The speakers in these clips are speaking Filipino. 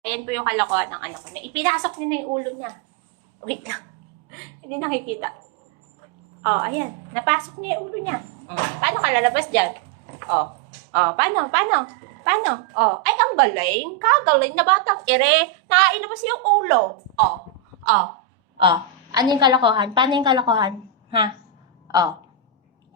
Ayan po yung kalokohan ng anak ko. Na ipinasok niya na yung ulo niya. Wait lang. Hindi nakikita. Oh, ayan. Napasok niya yung ulo niya. Mm. Paano ka lalabas dyan? Oh. Oh, paano? Paano? Paano? Oh, ay ang galing. Kagaling na batang ere. Nakainabas yung ulo. Oh. Oh. Oh. Ano yung kalokohan? Paano yung kalokohan? Ha? Oh.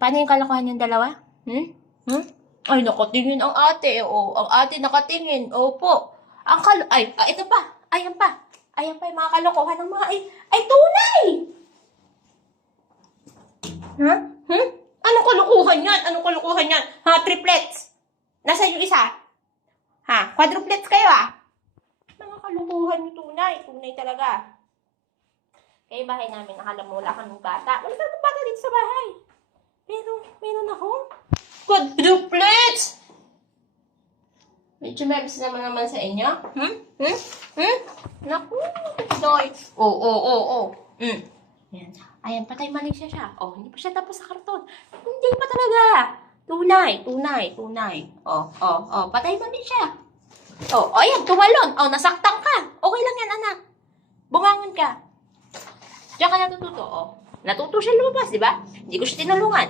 Paano yung kalokohan yung dalawa? Hmm? Hmm? Ay, nakatingin ang ate. Oo, ang ate nakatingin. Opo. Ang kal... Ay, ah, ito pa. Ayan pa. Ayan pa yung mga kalokohan ng mga... Ay, ay tunay! Ha? Hmm? Anong kalokohan yan? Anong kalokohan yan? Ha? Triplets? Nasaan yung isa? Ha? Quadruplets kayo ah? Mga kalokohan yung tunay. Tunay talaga. Kaya bahay namin nakalamula kami bata. Wala kang bata dito sa bahay. Pero, meron ako. Quadruplets! Medyo meron naman naman sa inyo. Hmm? Hmm? Hmm? Naku, Doy. Oo, oo, oo, oo. Hmm. Yan. Ayan, patay Malaysia siya. Oh, hindi pa siya tapos sa karton. Hindi pa talaga. Tunay, tunay, tunay. Oh, oh, oh, patay Malaysia. Oh, oh, ayan, tumalon. Oh, nasaktan ka. Okay lang yan, anak. Bumangon ka. Diyan ka natututo, oh. Natuto siya lumabas, di ba? Hindi ko siya tinulungan.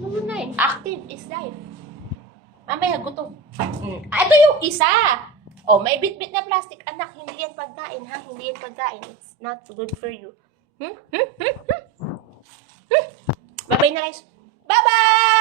Ano na eh. Active is life. Mamaya, gutom. Mm. Ah, ito yung isa. Oh, may bit-bit na plastic. Anak, hindi yan pagkain, ha? Hindi yan pagkain. It's not good for you. Hmm? Hmm? Hmm? Hmm? Hmm? Bye-bye na guys. Bye-bye!